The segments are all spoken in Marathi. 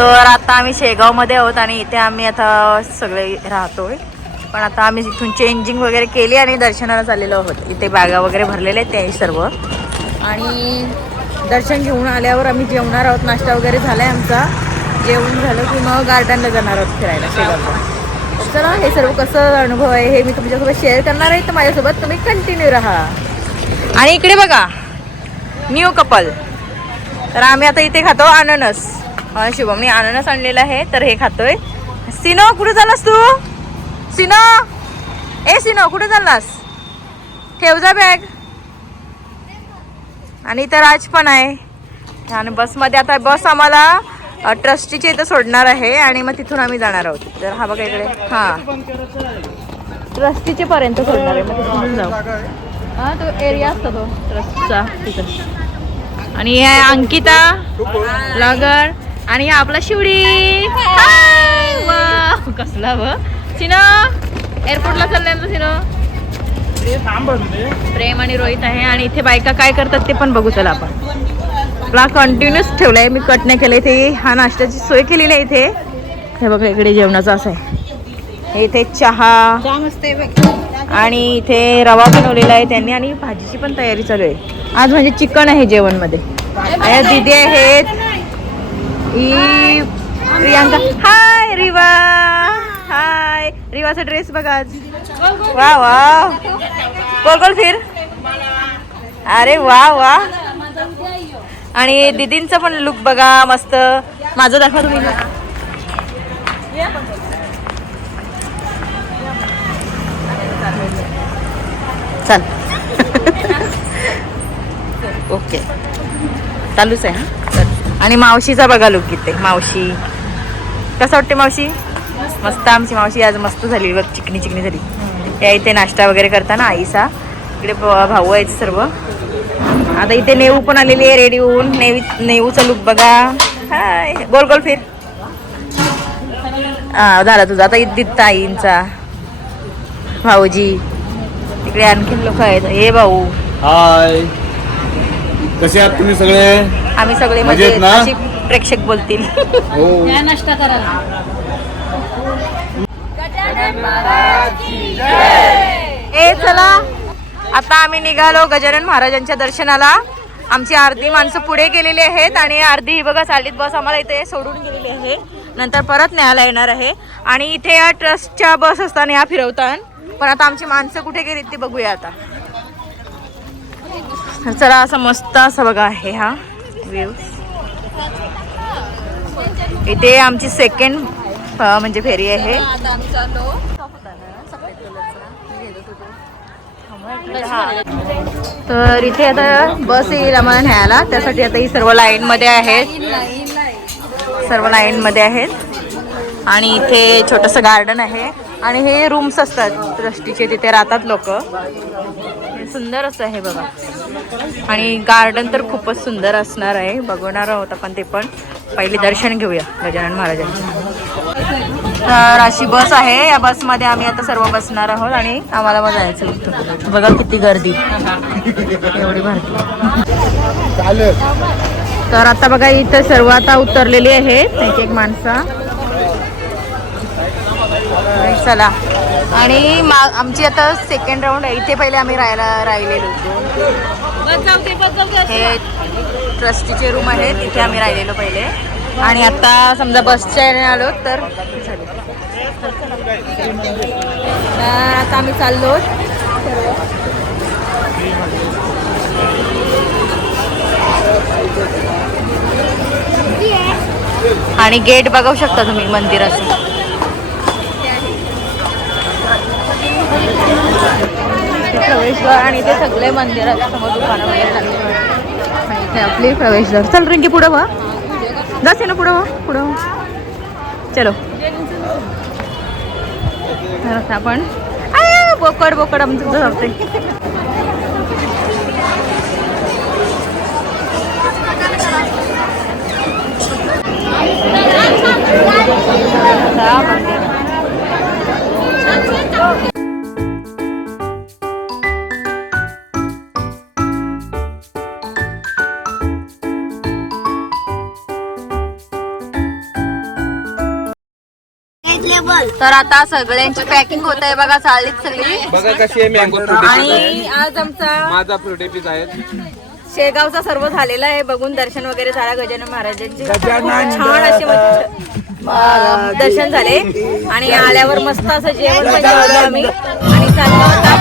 तर आता आम्ही शेगावमध्ये आहोत आणि इथे आम्ही आता सगळे राहतोय. पण आता आम्ही इथून चेंजिंग वगैरे केली आणि दर्शनाला चाललेलो आहोत. इथे बॅगा वगैरे भरलेले आहेत ते सर्व. आणि दर्शन घेऊन आल्यावर आम्ही जेवणार आहोत. नाश्ता वगैरे झाला आहे आमचा. जेवण झालं की मग गार्डनला जाणार आहोत फिरायला शेगावला. चला हे सर्व कसं अनुभव आहे हे मी तुमच्यासोबत शेअर करणार आहे. तर माझ्यासोबत तुम्ही कंटिन्यू राहा. आणि इकडे बघा न्यू कपल. तर आम्ही आता इथे खातो अननस. शुभमने अननस आणलेला आहे तर हे खातोय. सिनो कुठे चाललास तू? सिनो ए सिनो कुठे चाललास? ठेव जा बॅग. आणि इथं राज पण आहे. आणि बसमध्ये आता बस आम्हाला ट्रस्टीच्या इथं सोडणार आहे आणि मग तिथून आम्ही जाणार आहोत. तर हा बघा इकडे हां ट्रस्टीचे पर्यंत सोडणार आहे. मग तिथून जाऊ. हां तो एरिया असतो तो ट्रस्टचा तिथं. आणि हे अंकिता ब्लॉगर आणि हा आपला शिवडी. वा कसला व सिनो एअरपोर्टला चाललंय आमचं सिनो. प्रेम आणि रोहित आहे. आणि इथे बायका काय करतात ते पण बघू. चला आपण आपला कंटिन्यूस ठेवलाय. मी कट नाही केलं. इथे हा नाश्त्याची सोय केलेली आहे. इथे हे बघा इकडे जेवणाचं असं आहे. इथे चहा आणि इथे रवा बनवलेला आहे त्यांनी आणि भाजीची पण तयारी चालू आहे. आज म्हणजे चिकन आहे जेवणमध्ये. आणि दीदी आहेत ही प्रियांका. हाय रिवा. हाय रिवाचा ड्रेस बघा आज. वा वा गोल गोल फिर. अरे वा वा. आणि दीदींचा पण लुक बघा मस्त. माझं दाखवा तुम्ही. चल ओके चालूच आहे हा. आणि मावशीचा बघा लुक इथे. मावशी कसं वाटते मावशी? मस्त. आमची मावशी आज मस्त झाली बघ. चिकनी चिकनी झाली. या इथे नाश्ता वगैरे करताना आईसा. इकडे भाऊ आहेत सर्व. आता इथे नेऊ पण आलेली आहे रेडी होऊन. नेऊचा लुक बघा. हाय गोल गोल फिर. हा झाला तुझा. आता दित्ता आईंचा भाऊजी. तिकडे आणखीन लोक आहेत. हे भाऊ हाय कसे आहात तुम्ही सगळे? आम्ही सगळे म्हणजे अशी प्रेक्षक बोलतील. हो नाश्ता करा. ए चला आता आम्ही निघालो गजानन महाराजांच्या दर्शनाला. आमची अर्धी माणसं पुढे गेलेली आहेत आणि अर्धी बघा चाललीत. बस आम्हाला इथे सोडून गेलेली आहे. नंतर परत न्यायला येणार आहे. आणि इथे या ट्रस्टच्या बस असताना या फिरवतात. पण आता आमची माणसं कुठे गेलीत ते बघूया आता. चला असं मस्त असं बघा आहे हा व्ह्यू. इथे आमची सेकंड म्हणजे फेरी आहे. तर इथे आता बस येईल आम्हाला न्यायला. त्यासाठी आता ही सर्व लाईन मध्ये आहेत. सर्व लाईन मध्ये आहेत. आणि इथे छोटंसं गार्डन आहे. आणि हे रूम्स असतात ट्रस्टीचे. तिथे राहतात लोक. सुंदर असं आहे बघा. आणि गार्डन तर खूपच सुंदर असणार आहे. बघणार आहोत आपण ते पण. पहिले दर्शन घेऊया गजानन महाराजांचं. तर अशी बस आहे. या बसमध्ये आम्ही आता सर्व बसणार आहोत आणि आम्हाला मग जायचं इथून. बघा किती गर्दी एवढी भरती. तर आता बघा इथं सर्व आता उतरलेली आहेत. एक एक माणसं. चला आणि आमची आता सेकंड राऊंड आहे. इथे पहिले आम्ही राहिलेलो. हे ट्रस्टीचे रूम आहे. तिथे आम्ही राहिलेलो पहिले. आणि आता समजा बसच्या याने आलो तर आता आम्ही चाललो. आणि गेट बघू शकता तुम्ही मंदिराचं. प्रवेशद्वार आणि ते सगळे मंदिराच्या समोर दुकानं वगैरे लागले. आणि इथे आपली प्रवेशद्वार. चल रिंकी पुढं व्हा. जाते ना पुढं व्हा. पुढं व्हा. चलो आपण बोकड बोकड आमचं जाते. तर आता सगळ्यांची पॅकिंग होत आहे बघा, चाललीत सगळी. बघा कशी आहे मँगो आणि आज आमचा माझा फ्रुटी पीस आहे. शेगावचा सर्व झालेला आहे, बघून दर्शन वगैरे झाला गजानन महाराजांचे. छान असे दर्शन झाले आणि आल्यावर मस्त असं जेवण पण जेवलो आम्ही आणि चाललो होता.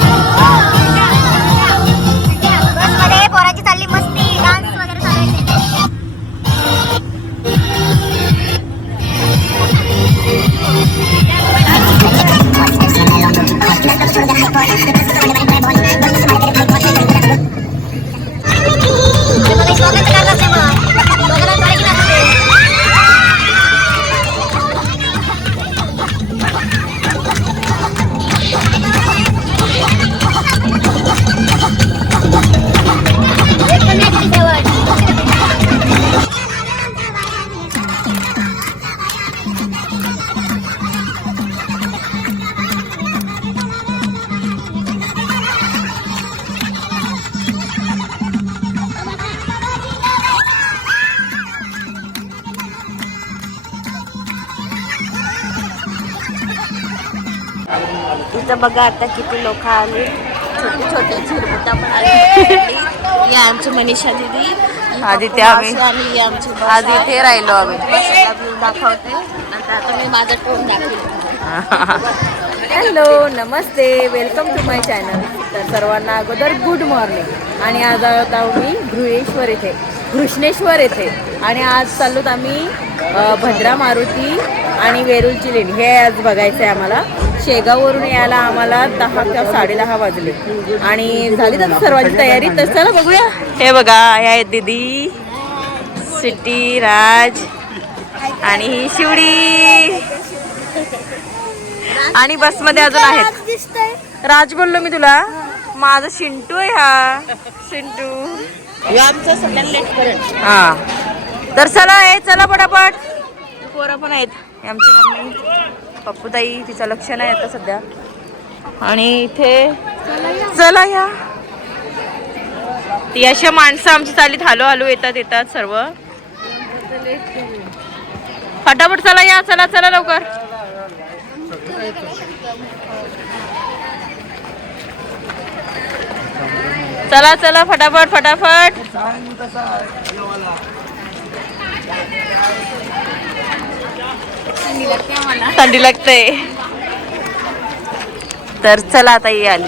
बसमध्ये पोराची चालली मस्ती, डान्स वगैरे चालू आहे. इथं बघा आता किती लोक आले, छोटे छोटे चिरमुटा पण आले. या आमची मनीषा दीदी, आदित्य आम्ही आज इथे राहिलो आम्ही. दाखवते आता मी माझा टोन दाखवते. हॅलो, नमस्ते, वेलकम टू माय चॅनल. तर सर्वांना अगोदर गुड मॉर्निंग. आणि आज आहोत आम्ही घृष्णेश्वर येथे आणि आज चाललोत आम्ही भद्रा मारुती आणि वेरूळची लेणी हे आज बघायचं आहे आम्हाला. शेगाववरून यायला आम्हाला 10 किंवा 10:30 वाजले आणि झाली तर सर्वांची तयारी. तर चला बघूया. हे बघा, हे आहेत दीदी, सिटी, राज आणि ही शिवडी आणि बसमध्ये अजून आहेत. राज बोललो मी तुला, माझा शिंटू आहे हा, शिंटू. हा तर चला पटापट. पोरं पण आहेत, आमची मम्मी, पप्पूताई, तिचं लक्ष नाही आता सध्या. आणि इथे चला या, ती अशा माणसं आमची चालीत हॅलो येतात सर्व. फटाफट चला या, चला लवकर. चला फटाफट. थंडी लागते. तर चला आता ही आली.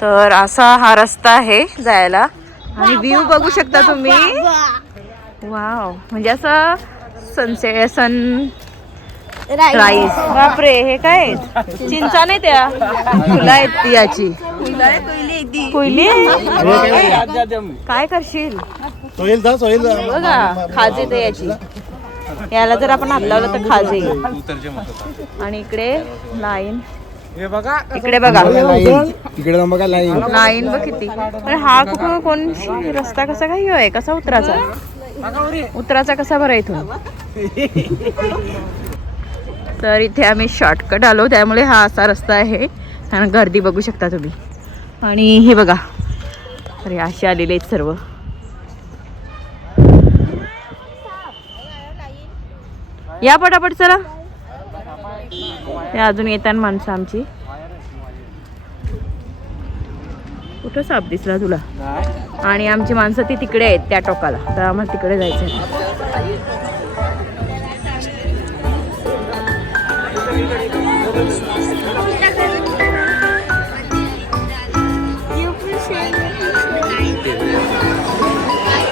तर असा हा रस्ता आहे जायला आणि व्ह्यू बघू शकता तुम्ही. वाव, म्हणजे असं राईस. बापरे, हे काय चिंचा नाही, त्या फुलं आहेत ती याची कोयली. काय करशील बघा, खाज येते याची. याला जर आपण हात लावलं तर खाज येईल. आणि इकडे लाईन, इकडे बघा लाईन बघ किती. हा कोण रस्ता कसा काही आहे, कसा उतराचा कसा बरं इथून. तर इथे आम्ही शॉर्टकट आलो, त्यामुळे हा असा रस्ता आहे. कारण गर्दी बघू शकता तुम्ही. आणि हे बघा, अरे असे आलेले आहेत सर्व. या पटापट चला. अजून येताना माणसं आमची. कुठं साप दिसला तुला? आणि आमची माणसं ती तिकडे आहेत त्या टोकाला, तर आम्हाला तिकडे जायचं.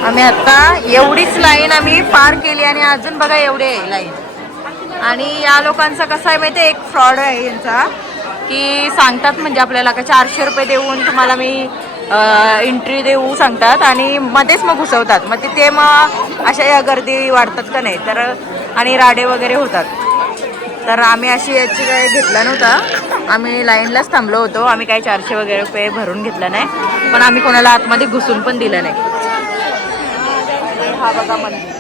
आम्ही आता एवढीच लाईन आम्ही पार केली आणि अजून बघा एवढी आहे लाईन. आणि या लोकांचा कसा आहे माहिती आहे, एक फ्रॉड आहे यांचा, की सांगतात म्हणजे आपल्याला का 400 रुपये देऊन तुम्हाला मी एंट्री देऊ सांगतात आणि मध्येच मग घुसवतात. मग तिथे मग अशा या गर्दी वाढतात का नाही, तर आणि राडे वगैरे होतात. तर आम्ही अशी याची काही घेतला नव्हता, आम्ही लाईनलाच थांबलो होतो. आम्ही काही 400 वगैरे रुपये भरून घेतला नाही, पण आम्ही कोणाला आतमध्ये घुसून पण दिलं नाही. हा बघा मंदिर.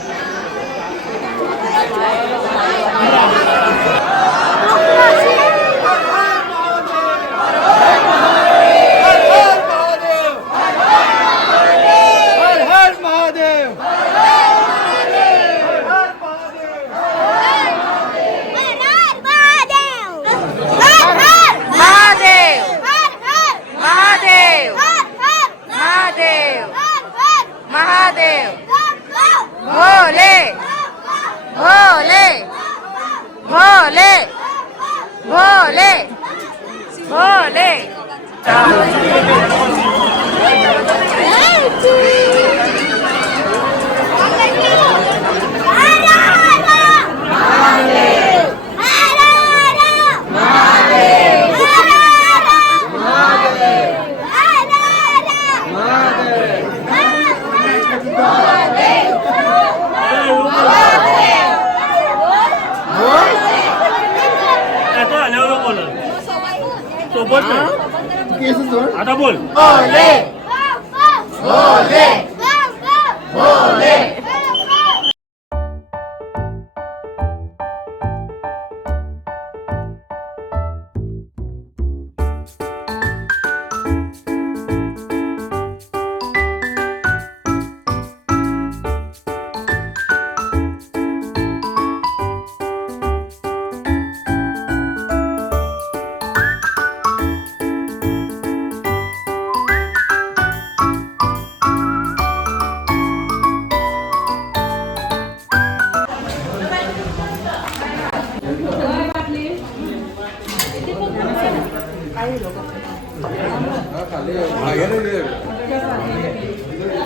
महादेव भोले भोले भोले भोले भोले. आता बोल. भोले भोले भोले.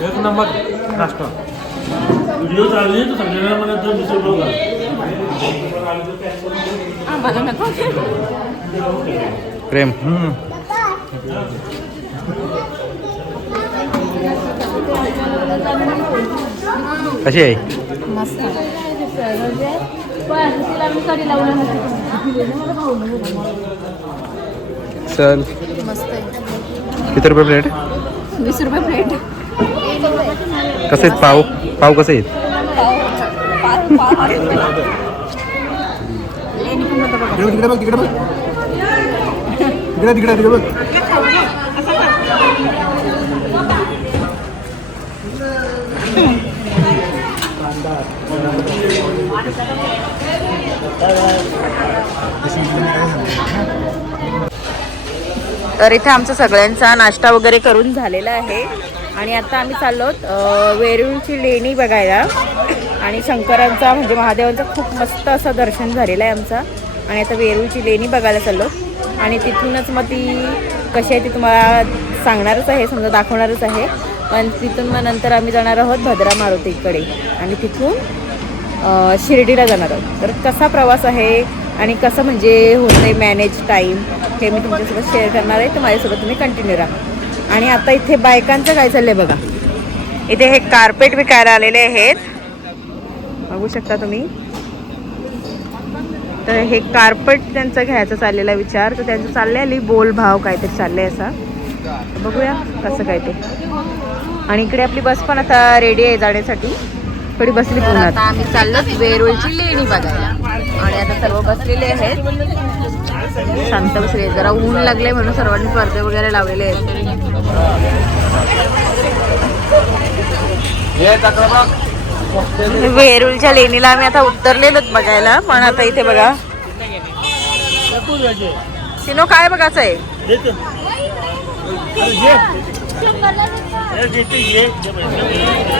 एक नंबर नाश्ता. व्हिडिओ चालली तर सगळ्यांना मला तर दुसरं बघा. प्रेम कशी आहे? चल किती रुपये प्लेट? 20 रुपये प्लेट. कसे आहेत पाव? पाव कसे आहेत? तिकडे बघ तिकडे बघ तिकडे तिकडे तिकडे बघ. तर इथे आमचा सगळ्यांचा नाश्ता वगैरे करून झालेला आहे आणि आता आम्ही चाललो वेरूळची लेणी बघायला. आणि शंकरांचा म्हणजे महादेवांचा खूप मस्त असं दर्शन झालेलं आहे आमचा. आणि आता वेरूळची लेणी बघायला चाललो आणि तिथूनच मग ती कशी आहे ती तुम्हाला सांगणारच आहे, समजा दाखवणारच आहे. पण तिथून मग नंतर आम्ही जाणार आहोत भद्रा मारुतीकडे आणि तिथून शिर्डीला जाणार आहोत. तर कसा प्रवास आहे आणि कसं म्हणजे होतं मॅनेज टाईम हे मी तुमच्यासोबत शेअर करणार आहे. तर माझ्यासोबत तुम्ही कंटिन्यू राहा. आणि आता इथे बायकांचं काय चाललंय बघा. इथे हे कार्पेट विकायला आलेले आहेत, बघू शकता तुम्ही. तर हे कार्पेट त्यांचं घ्यायचं चाललेला विचार. तर त्यांचं चाललंय आली बोल भाव काहीतरी चाललंय असा. बघूया कसं काय ते. आणि इकडे आपली बस पण आता रेडी आहे जाण्यासाठी, थोडी बसली पुन्हा. आता आम्ही चाललो वेरूळची लेणी बघायला आणि आता सर्व बसलेले आहेत, शांत बसले. जरा ऊन लागले म्हणून सर्वांनी पडदे वगैरे लावलेले आहेत. वेरूळच्या लेणीला आम्ही आता उतरलेलो बघायला. पण आता इथे बघा सिनो काय बघायचं आहे.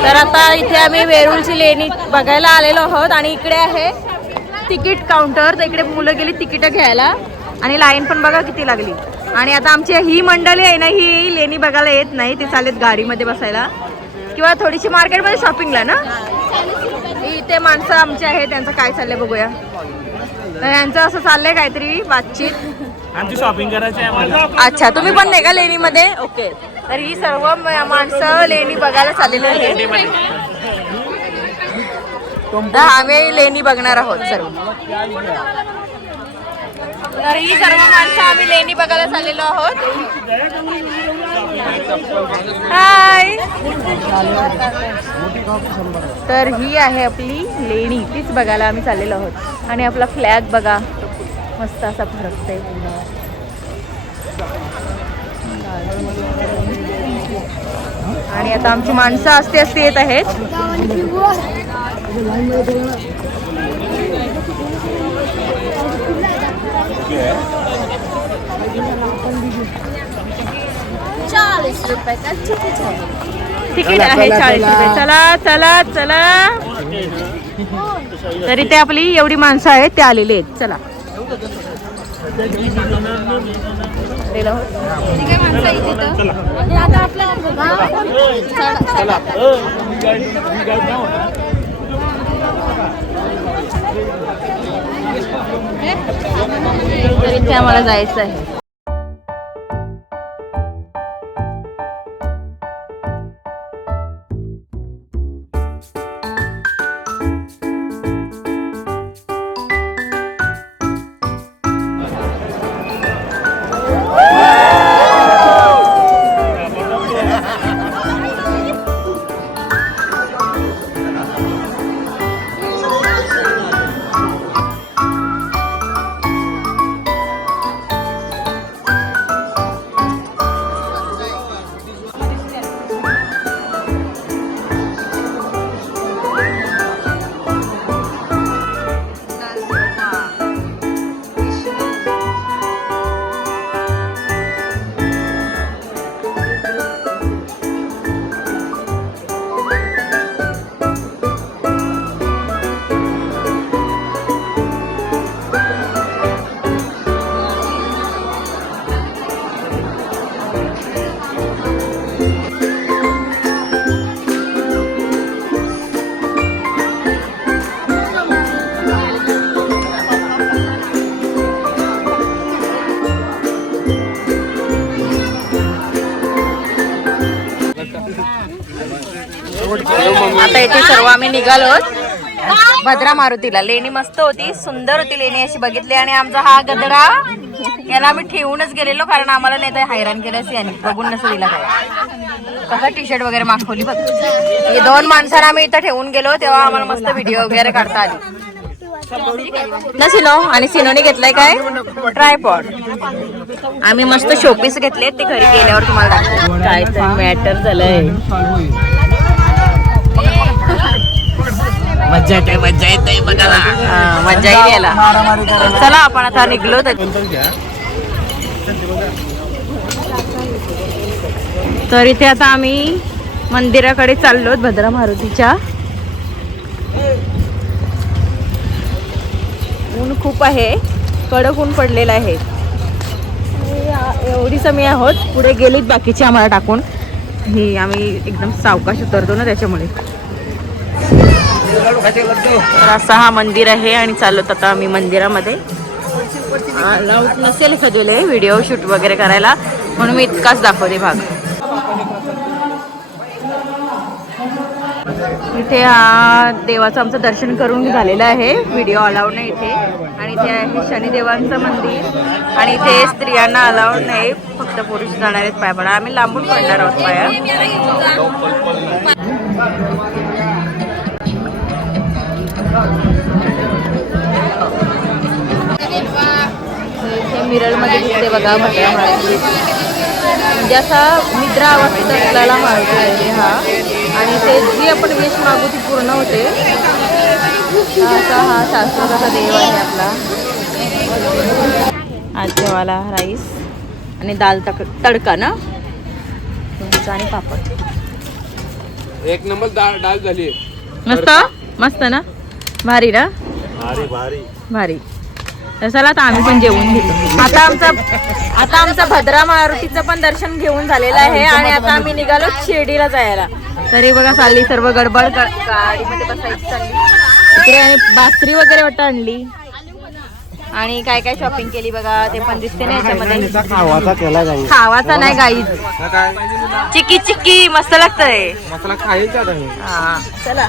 तर आता इथे आम्ही वेरूळची लेणी बघायला आलेलो आहोत आणि इकडे आहे तिकीट काउंटर. तर इकडे मुलं गेली तिकीट घ्यायला आणि लाईन पण बघा किती लागली. आणि आता आमची ही मंडळी आहे ना, ही लेणी बघायला येत नाही, ते चालेत गाडीमध्ये बसायला किंवा थोडीशी मार्केटमध्ये शॉपिंगला ना. इथे माणसं आमचे आहे, त्यांचं काय चाललंय बघूया. तर यांचं असं चाललंय काहीतरी बातचीत. आमची शॉपिंग करायची आहे. अच्छा, तुम्ही पण नाही का लेणीमध्ये? ओके. तर ही सर्व माणसं लेणी बघायला चाललेली आहे. तर आम्ही लेणी बघणार आहोत सर्व. तर ही सर्व माणसं आम्ही लेणी बघायला चाललेलो आहोत. हाय. तर ही आहे आपली लेणी, तीच बघायला आम्ही चाललेलो आहोत. आणि आपला फ्लॅग बघा मस्त असा फरकतोय. आणि आता आमची माणसं असते असते येत आहेत. तिकीट आहे 40 रुपये. चला चला चला. तरी ते आपली एवढी माणसं आहेत ते आलेली आहेत. चला तरी ते आम्हाला जायचं आहे. आता इथे सर्व आम्ही निघालो भद्रा मारुतीला. लेणी मस्त होती, सुंदर होती लेणी अशी बघितली. आणि आमचा हा गदडा याला आम्ही ठेवूनच गेलेलो कारण आम्हाला नाही तर हैराण केलं याने बघून नसं दिला काय. कसा टी शर्ट वगैरे मागवली बघ. हे 2 माणसांना आम्ही इथं ठेवून गेलो तेव्हा आम्हाला मस्त व्हिडिओ वगैरे काढता आली ना. सिनो आणि सिनोने घेतलाय काय ट्रायपॉड. आम्ही मस्त शोपीस घेतले ते घरी गेल्यावर तुम्हाला दाखवतो. काय तर मॅटर झालंय. मज्जा येते बघायला. मज्जा येईल याला. चला आपण आता निघलो. तर इथे आता आम्ही मंदिराकडे चाललो भद्रा मारुतीच्या. ऊन खूप आहे, कडक ऊन पडलेलं आहे. एवढीच आम्ही आहोत, पुढे गेलीत बाकीचे आम्हाला टाकून. ही आम्ही एकदम सावकाश उतरतो ना त्याच्यामुळे. तर असा हा मंदिर आहे आणि चालत आता आम्ही मंदिरामध्ये. लाऊड नसेल कधीले व्हिडिओ शूट वगैरे करायला म्हणून मी इतकाच दाखवते भाग. इथे हा देवाचं आमचं दर्शन करून झालेलं आहे. व्हिडिओ अलाउड नाही इथे. आणि इथे आहे शनिदेवांचं मंदिर. आणि इथे स्त्रियांना अलाउड नाही, फक्त पुरुष जाणार आहेत पाय पडा. आम्ही लांबून पडणार आहोत पाया. इथे मिररमध्ये दिसते बघा भद्रा मारुती. म्हणजे असा निद्रा अवस्थेत असलेला मारुती आहे हा. आणि ते जी आपण विश मागू ती पूर्ण होते. असा हा शास्त्राचा देव आहे आपला. आज जेवाला राईस आणि दाल तडका ना, आणि पापड. एक नंबर डाळ झाली. मस्त मस्त ना, भारी ना, भारी. तर चला आता आम्ही पण जेवून घेतो. आता आमचा भद्रा मारुतीचं पण दर्शन घेऊन झालेलं आहे. आणि आता आम्ही निघालो शिर्डीला जायला. तरी बघा चालली सर्व गडबड. गाडीमध्ये बसायची चालली इकडे. आणि बासरी वगैरे वाटतं आणली. आणि काय काय शॉपिंग केली बघा ते पण दिसते ना याच्यामध्ये. खावाचा नाही गाईच, चिक्की चिक्की मस्त लागतंय. मसाला खायचा. हा चला